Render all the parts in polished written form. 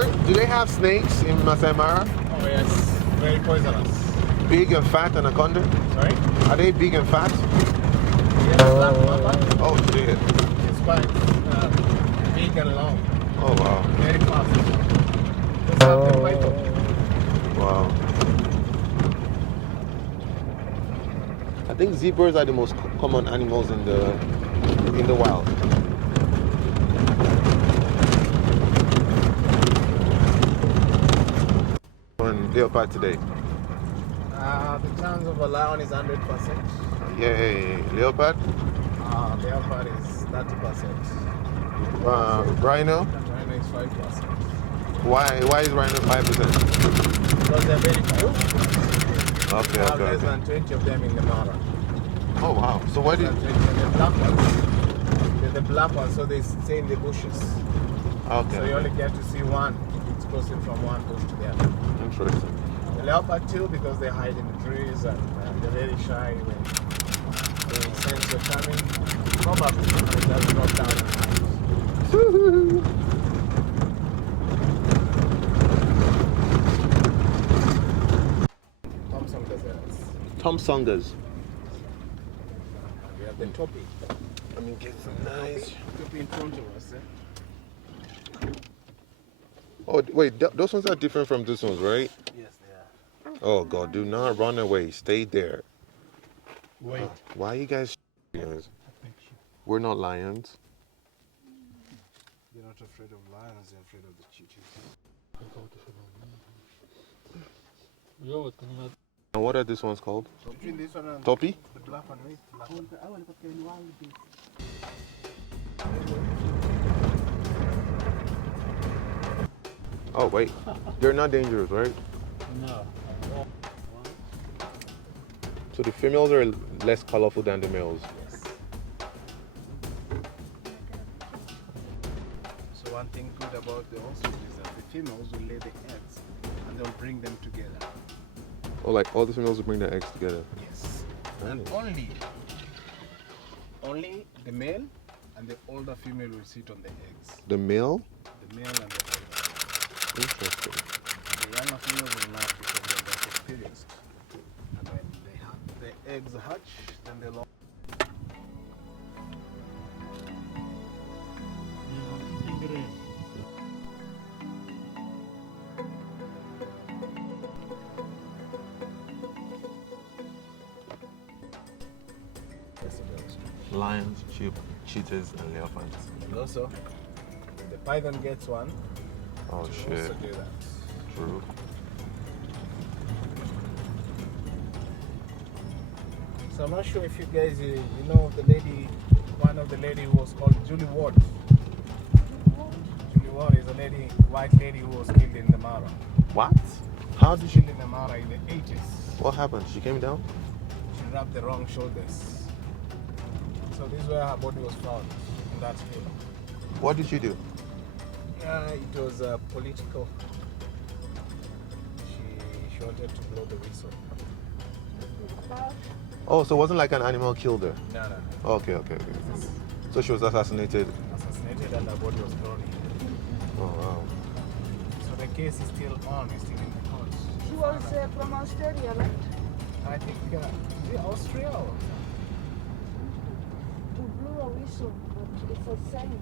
Do they have snakes in Masai Mara? Oh yes, very poisonous. Big and fat anaconda? Sorry? Are they big and fat? Yes, black mamba. Oh shit. It's quite big and long. Oh wow. Very fast. Just have the python. Wow. I think zebras are the most common animals in the wild. On leopard today. The chance of a lion is 100%. Yay. Leopard? Leopard is 30%. Rhino? Rhino is 5%. Why is rhino 5%? Because they're very few. Okay, We have okay, less okay. than 20 of them in the Mara. Oh wow. So why did The black ones. They're the black ones, so they stay in the bushes. Okay. So you only get to see one. It's crossing from one bush to the other. Interesting. The leopard too, because they hide in the trees and they're very shy when they sense you're coming. Probably they just drop down and hide. Thompson gazelles. Tom Songers. And we have the topi. Let me get some nice. Topi in front of us. Eh? Oh wait, those ones are different from these ones, right? Yes, they are. Oh god, do not run away. Stay there. Wait. Why are you guys? We're not lions. They're not afraid of lions, they're afraid of the cheetahs. And what are these ones called? Between this one and Topi? the black one, wait. Black one. Oh wait, they're not dangerous, right? No. So the females are less colorful than the males. Yes. So one thing good about the ostrich is that the females will lay the eggs and they'll bring them together. Oh, like all the females will bring their eggs together. Yes. And only the male and the older female will sit on the eggs. The male? The male and the older. Interesting. The younger females will not because they're less experienced. And when the eggs hatch, then they'll all. Lions, cheetahs, and leopards. And also, if the python gets one, Oh it will shit. also do that. True. So I'm not sure if you guys, you know the lady, one of the lady who was called Julie Ward. Julie Ward is a lady, white lady who was killed in the Mara. What? How did she? Killed in the Mara in the 80s. What happened? She came down? She wrapped the wrong shoulders. So this is where her body was found, in that hill. What did she do? It was political. She wanted to blow the whistle. Oh, so it wasn't like an animal killed her? No, no, no. Okay. So she was assassinated. Assassinated and her body was thrown in. Oh wow. So the case is still on, it's still in the courts. She was from Australia, right? I think, is it Austria or? To blow a whistle, but it's a saying.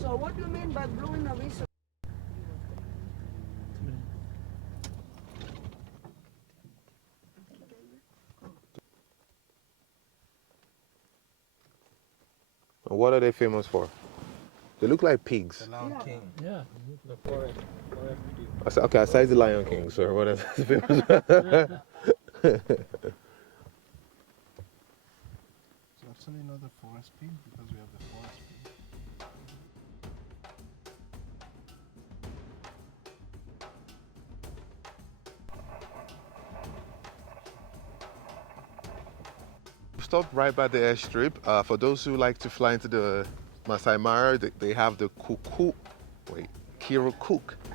So what do you mean by blowing a whistle? What are they famous for? They look like pigs. The Lion King. Yeah, the forest pig. Okay, aside the Lion King, sir. What are they famous for? So actually not the forest pig because we have the forest pig. Stopped right by the airstrip. For those who like to fly into the Masai Mara, they have the Kirukuk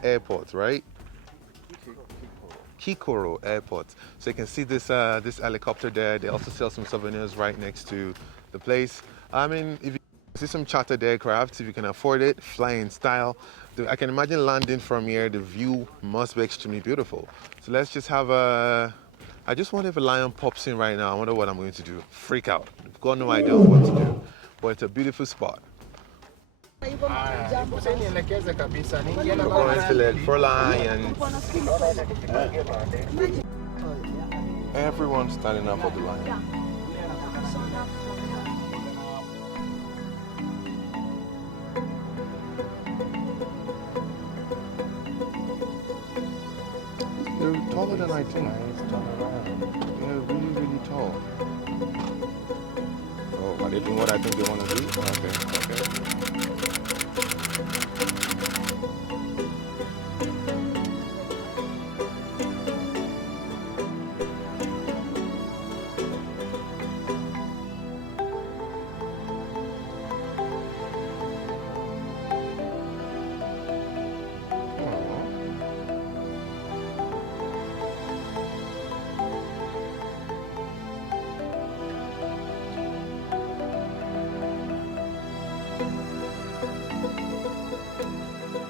Airport, right? Kikoro Airport. So you can see this this helicopter there. They also sell some souvenirs right next to the place. I mean, if you See some chartered aircraft if you can afford it, fly in style. I can imagine landing from here, the view must be extremely beautiful. So let's just have a... I just wonder if a lion pops in right now. I wonder what I'm going to do. Freak out. I've got no idea what to do. But it's a beautiful spot. Usinielekeze kabisa. Niingia na For lions. Everyone's standing up for the lion. They're taller than I think. They're really, really tall. Oh, are they doing what I think they want to do? Okay.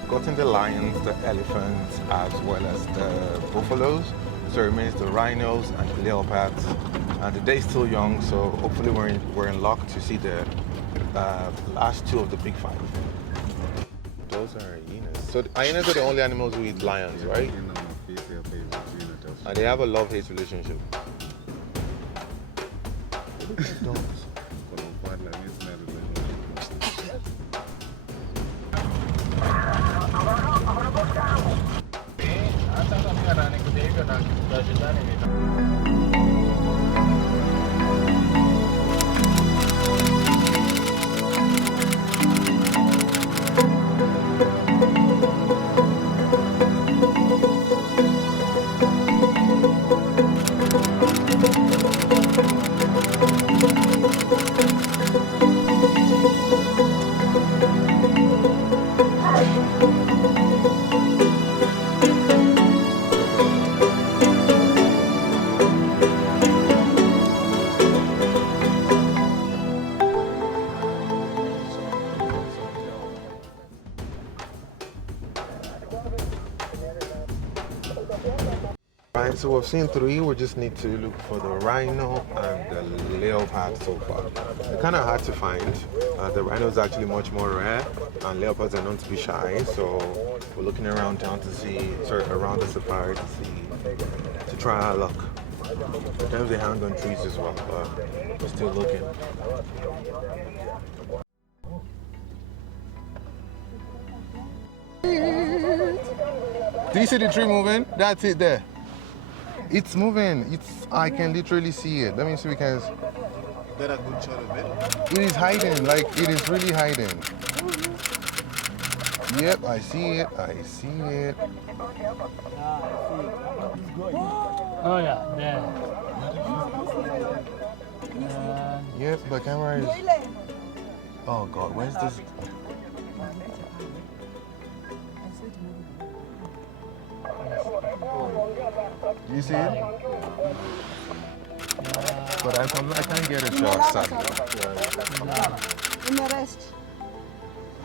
Gotten the lions, the elephants, as well as the buffaloes. So it remains the rhinos and the leopards. And the day is still young, so hopefully we're in luck to see the last two of the big five. Those are hyenas. So the hyenas are the only animals who eat lions, right? And they have a love-hate relationship. Look at those. Right, so we've seen three. We just need to look for the rhino and the leopard so far. They're kind of hard to find. The rhino is actually much more rare, and leopards are known to be shy. So we're looking around town to see, around the safari to try our luck. Sometimes they hang on trees as well, but we're still looking. Do you see the tree moving? That's it there. It's moving. I can literally see it. Let me see if we can. Get a good shot of it. It is hiding. Like, it is really hiding. Yep, I see it. I see it. Oh yeah, there. Yep, the camera is. Oh God, where's this? Do you see it? But I can't get a shot, sadly. In the rest.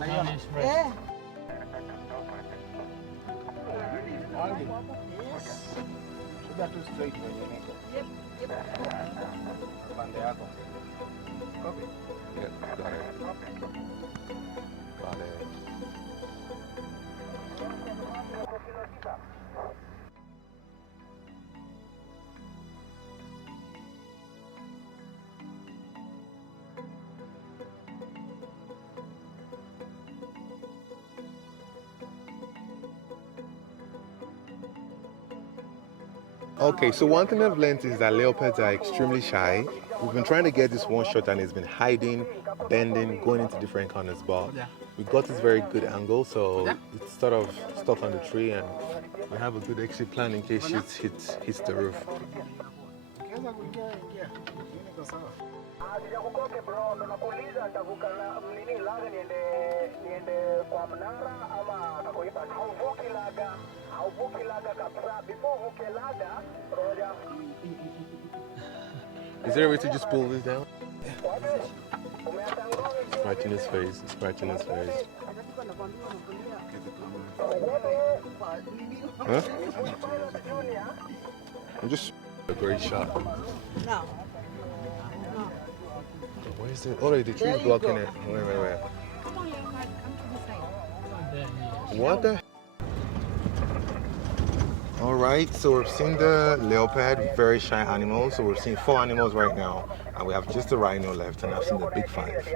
Yeah. Yes. Sugar too straight when you make it. Yep. Pande yako. Copy. Yep, got it. Got it. Okay, so one thing I've learned is that leopards are extremely shy. We've been trying to get this one shot and it's been hiding, bending, going into different corners, but we got this very good angle, so it's sort of stuck on the tree and we have a good exit plan in case it hits the roof. Is there a way to just pull this down? scratching his face. He's scratching his face. Huh? I'm just a great shot. No. Where is it? Oh, the tree's blocking it. Wait. Come on, Leopard, come to this side. There he is. What the? All right, so we've seen the leopard, very shy animal. So we've seen 4 animals right now, and we have just the rhino left, and I've seen the big 5.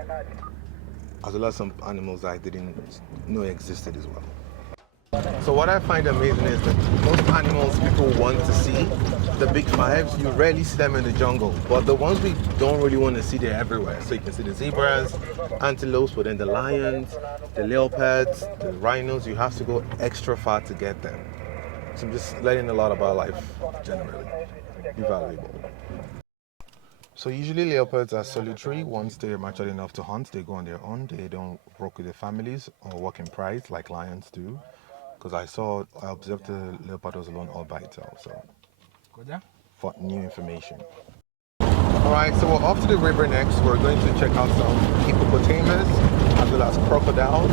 As well as some animals I didn't know existed as well. So what I find amazing is that most animals people want to see, the big 5s, you rarely see them in the jungle. But the ones we don't really want to see, they're everywhere. So you can see the zebras, antelopes, but then the lions, the leopards, the rhinos, you have to go extra far to get them. So I'm just learning a lot about life generally. Be valuable. So usually leopards are solitary. Once they're matured enough to hunt, they go on their own. They don't work with their families or work in prides like lions do. Because I observed the leopard was alone all by itself. So for new information. Alright, so we're off to the river next. We're going to check out some hippopotamus as well as crocodiles.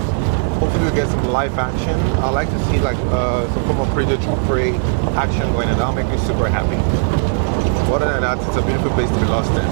Hopefully we'll get some live action. I like to see like some form of predator prey action going on. That'll make me super happy. Other than that, it's a beautiful place to be lost in.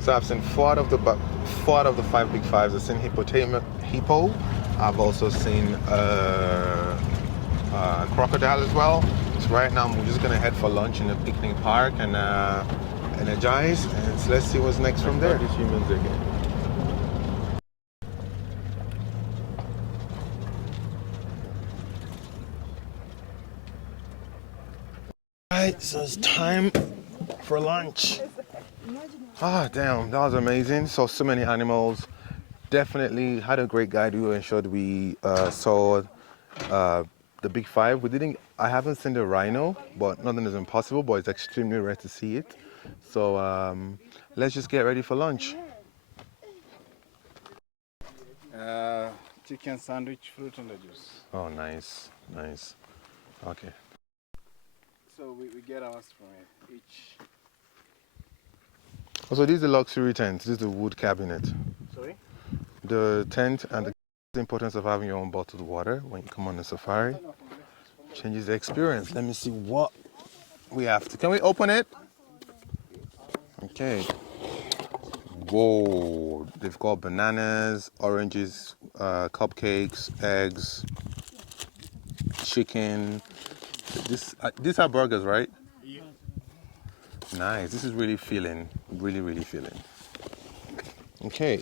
So I've seen 4 out of the 5 big 5s. I've seen hippo. I've also seen crocodile as well. So right now we're just gonna head for lunch in the picnic park and energize, and so let's see what's next from there. These humans again. Alright, so it's time for lunch. Ah, damn, that was amazing. Saw so many animals. Definitely had a great guide who ensured we saw the big 5. I haven't seen the rhino, but nothing is impossible, but it's extremely rare to see it. So let's just get ready for lunch. Chicken sandwich, fruit and the juice. Oh, nice. Okay. So we get ours from each. Also, this is the luxury tent. This is the wood cabinet. Sorry? The tent and the importance of having your own bottled water when you come on a safari changes the experience. Let me see what we have to. Can we open it? Okay. Whoa. They've got bananas, oranges, cupcakes, eggs, chicken. These are burgers, right? Nice. This is really filling. Really filling. Okay.